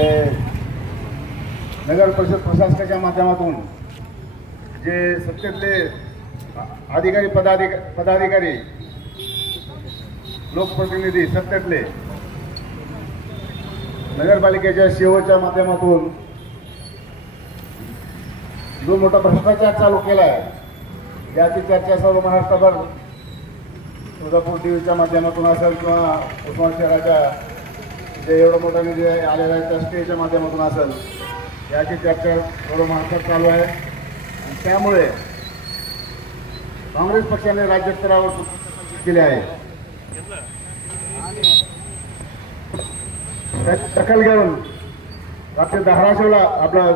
जे नगर परिषद प्रशासनाच्या माध्यमातून जे सत्तेतले अधिकारी पदाधिक पदाधिकारी लोकप्रतिनिधी सत्तेतले नगरपालिकेच्या शेवटच्या माध्यमातून जो मोठा भ्रष्टाचार चालू केला आहे याची चर्चा सर्व महाराष्ट्रभर तुळजापूर टी व्हीच्या माध्यमातून असेल किंवा उस्मान शहराच्या जे एवढं मोठा निधी आहे आलेला आहे त्या स्टेजच्या माध्यमातून असेल याची चर्चा थोडं महाराष्ट्रात चालू आहे. आणि त्यामुळे काँग्रेस पक्षाने राज्यस्तरावर केले आहे. दखल घेऊन रात्री धाराशिवला आपला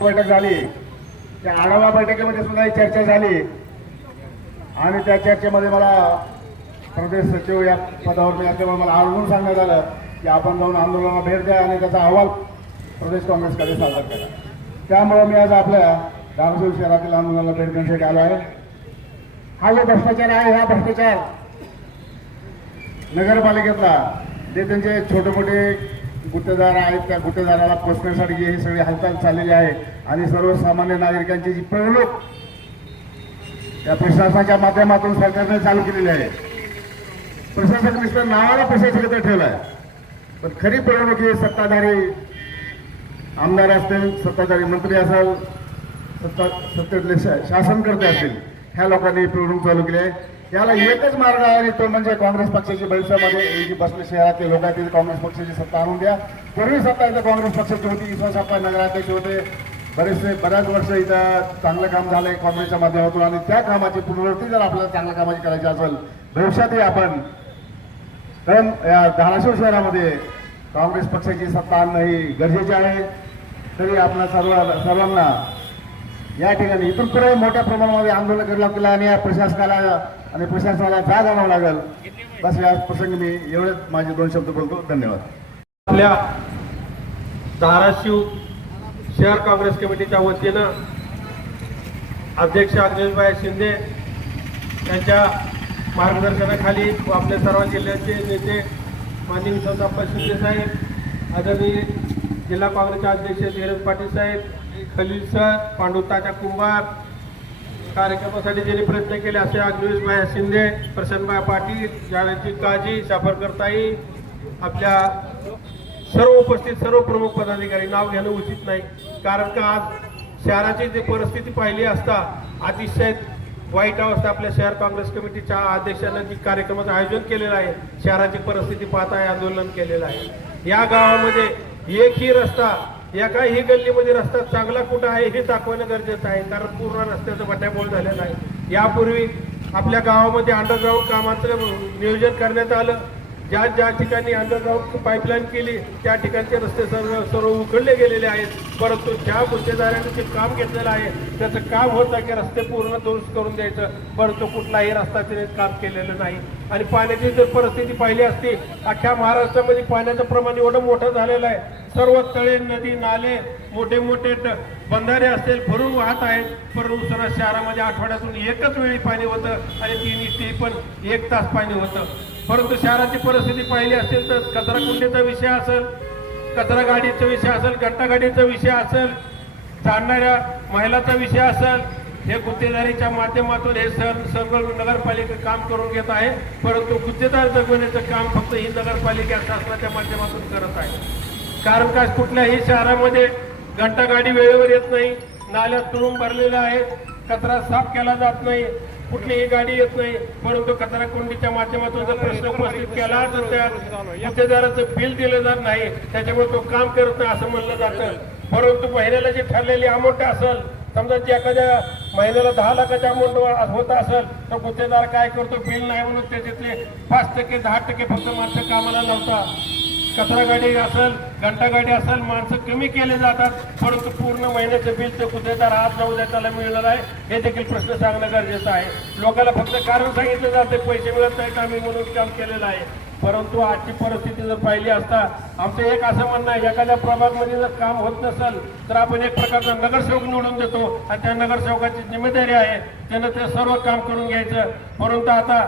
बैठक झाली. त्या आढावा बैठकीमध्ये सुद्धा ही चर्चा झाली. आणि त्या चर्चेमध्ये मला प्रदेश सचिव या पदावर मी असल्यामुळे मला आवर्जून सांगण्यात आलं की आपण जाऊन आंदोलनाला भेट द्या आणि त्याचा अहवाल प्रदेश काँग्रेसकडे सादर केला त्यामुळे मी आज आपल्या धाराशिव शहरातील आंदोलनाला भेट देण्यासाठी आलो आहे. हा जो भ्रष्टाचार आहे हा भ्रष्टाचार नगरपालिकेतला. जे त्यांचे छोटे मोठे गुत्तेदार आहेत त्या गुत्तेदाराला पोचण्यासाठी ही सगळी हालचाल चाललेली आहे आणि सर्वसामान्य नागरिकांची जी प्रवणूक या प्रशासनाच्या माध्यमातून सरकारने चालू केलेली आहे. प्रशासक मिस्टर नावाला प्रशासक इथं ठेवलं आहे पण खरी पिळवणूक ही सत्ताधारी आमदार असतील सत्ताधारी मंत्री असेल सत्ता सत्तेतले शासनकर्ते असतील ह्या लोकांनी पिळवणूक चालू केली आहे. याला एकच मार्ग आहे तो म्हणजे काँग्रेस पक्षाची भविष्यामध्ये जी बसले शहरातले लोक आहेत काँग्रेस पक्षाची सत्ता आणून द्या. पूर्वी सत्ता इथं काँग्रेस पक्षाची होती विश्वासाप्पा नगराध्यक्ष होते. बरेचसे बऱ्याच वर्ष इथं चांगलं काम झालंय काँग्रेसच्या माध्यमातून. आणि त्या कामाची पुनरावृत्ती जर आपल्याला चांगल्या कामाची करायची असेल भविष्यातही आपण कारण या धाराशिव शहरामध्ये काँग्रेस पक्षाची सत्ता आणणं ही गरजेचे आहे. तरी आपल्या सर्व सर्वांना या ठिकाणी इथून पुढे मोठ्या प्रमाणामध्ये आंदोलन करावं लागलं आणि या प्रशासनाला आणि प्रशासनाला जाग आणावं लागेल. बस या प्रसंगी मी एवढेच माझे दोन शब्द बोलतो. धन्यवाद. आपल्या धाराशिव शहर काँग्रेस कमिटीच्या वतीनं अध्यक्ष अग्नेशभाई शिंदे यांच्या मार्गदर्शनाखाली आपल्या सर्व जिल्ह्याचे नेते माननीय विश्वासप्पा शिंदे साहेब आदरणीय जिल्हा काँग्रेसचे अध्यक्ष धीरज पाटील साहेब खलील सर पांडुताच्या कुंभार. कार्यक्रमासाठी ज्यांनी प्रयत्न केले असे अग्नेशभाई शिंदे प्रसन्नभाई पाटील जावेदजी काजी साफरकरताई आपल्या सर्व उपस्थित सर्व प्रमुख पदाधिकारी. नाव घेणं उचित नाही. कारण का आज शहराची जी परिस्थिती पाहिली असता अतिशय वाईट अवस्था आपल्या शहर काँग्रेस कमिटीच्या अध्यक्षानं जी कार्यक्रमाचं आयोजन केलेलं आहे शहराची परिस्थिती पाहता हे आंदोलन केलेलं आहे. या गावामध्ये एकही रस्ता एकाही गल्लीमध्ये रस्ता चांगला कुठं आहे हे दाखवणं गरजेचं आहे कारण पूर्ण रस्त्याचं बट्याबोळ झालेलं आहे. यापूर्वी आपल्या गावामध्ये अंडरग्राऊंड कामाचं नियोजन करण्यात आलं. ज्या ज्या ठिकाणी अंडरग्राऊंड पाईपलाईन केली त्या ठिकाणचे रस्ते सर्व सर्व उखडले गेलेले आहेत. परंतु ज्या गुत्तेदाराने ते काम घेतलेलं आहे त्याचं काम होतं की रस्ते पूर्ण दुरुस्त करून द्यायचं. परंतु कुठलाही रस्ता तिने काम केलेलं नाही. आणि पाण्याची जर परिस्थिती पाहिली असती अख्ख्या महाराष्ट्रामध्ये पाण्याचं प्रमाण एवढं मोठं झालेलं आहे. सर्व तळे नदी नाले मोठे मोठे बंधारे असतील भरून वाहत आहेत. परंतु सर शहरामध्ये आठवड्यातून एकच वेळी पाणी होतं आणि तिन्ही ते पण एक तास पाणी होतं. परंतु शहराची परिस्थिती पाहिली असेल तर कचरा कुंडीचा विषय असेल कचरा गाडीचा विषय असेल घंटागाडीचा विषय असेल चालणाऱ्या महिलाचा विषय असेल हे गुत्तेदारीच्या माध्यमातून हे सर सर्व नगरपालिका काम करून घेत आहे. परंतु गुत्तेदार जगवण्याचं काम फक्त ही नगरपालिका शासनाच्या माध्यमातून करत आहे. कारण का कुठल्याही शहरामध्ये घंटा गाडी वेळेवर येत नाही नाल्यात तुळून भरलेला आहे कचरा साफ केला जात नाही कुठलीही गाडी येत नाही. परंतु कचरा कोंडीच्या माध्यमातून जर प्रश्न उपस्थित केला तर त्या गुत्तेदाराचं बिल दिलं जात नाही. त्याच्यामुळे तो काम करत नाही असं म्हणलं जातं. परंतु महिन्याला जी ठरलेली अमाऊंट असेल समजा जी एखाद्या महिन्याला दहा लाखाच्या अमाऊंट होत असेल तर गुत्तेदार काय करतो? बिल नाही म्हणून त्याच्यातले पाच टक्के दहा टक्के फक्त माणसं कामाला लावतात. कचरा गाडी असेल घंटा गाडी असेल माणसं कमी केले जातात. परंतु पूर्ण महिन्याचं बिल तर आज जाऊ त्याला मिळणार आहे. हे देखील प्रश्न सांगणं गरजेचं आहे. लोकांना फक्त कारण सांगितलं जाते पैसे मिळत नाहीत आम्ही म्हणून काम केलेलं आहे. परंतु आजची परिस्थिती जर पाहिली असता आमचं एक असं म्हणणं आहे एखाद्या प्रभागमध्ये जर काम होत नसेल तर आपण एक प्रकारचा नगरसेवक निवडून देतो. आणि त्या नगरसेवकाची जिम्मेदारी आहे त्यानं ते सर्व काम करून घ्यायचं. परंतु आता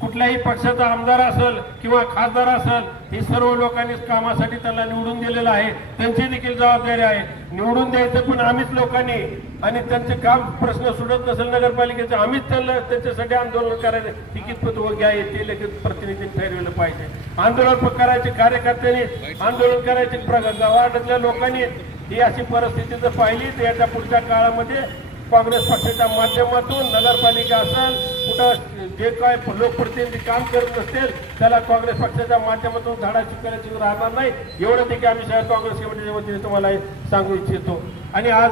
कुठल्याही पक्षाचा आमदार असेल किंवा खासदार असेल हे सर्व लोकांनीच कामासाठी त्याला निवडून दिलेलं आहे. त्यांची देखील जबाबदारी आहे. निवडून द्यायचं पण आम्हीच लोकांनी. आणि त्यांचे काम प्रश्न सुटत नसेल नगरपालिकेचे आम्हीच त्यांना त्यांच्यासाठी आंदोलन करायचं. तिकीट पत्र घ्या येते लगेच प्रतिनिधी ठरविलं पाहिजे. आंदोलन करायचे कार्यकर्त्यांनी आंदोलन करायचे प्रग- वार्डातल्या लोकांनी. ही अशी परिस्थिती जर पाहिली तर याच्या पुढच्या काळामध्ये काँग्रेस पक्षाच्या माध्यमातून नगरपालिका असेल कुठं जे काय लोकप्रतिनिधी काम करत नसतील त्याला काँग्रेस पक्षाच्या माध्यमातून झाडा शिकायची राहणार नाही. एवढं देखील आम्ही शहर काँग्रेस कमिटीच्या वतीने तुम्हाला सांगू इच्छितो. आणि आज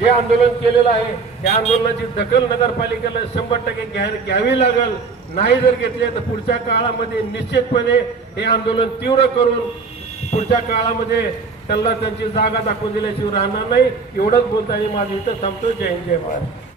जे आंदोलन केलेलं आहे त्या आंदोलनाची दखल नगरपालिकेला शंभर टक्के घ्या घ्यावी लागेल. नाही जर घेतले तर पुढच्या काळामध्ये निश्चितपणे हे आंदोलन तीव्र करून पुढच्या काळामध्ये त्यांना त्यांची जागा दाखवून दिल्याशिवाय राहणार नाही. एवढंच बोलताना माझं इथं थांबतो जय जय महाराज